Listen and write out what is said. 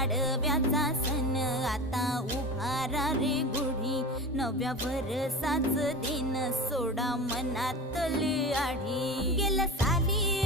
पाडव्याचा सण आता उभारा रे गुढी, नव्या वर्षाच दिन सोडा मनातली आढी। गेल्या साली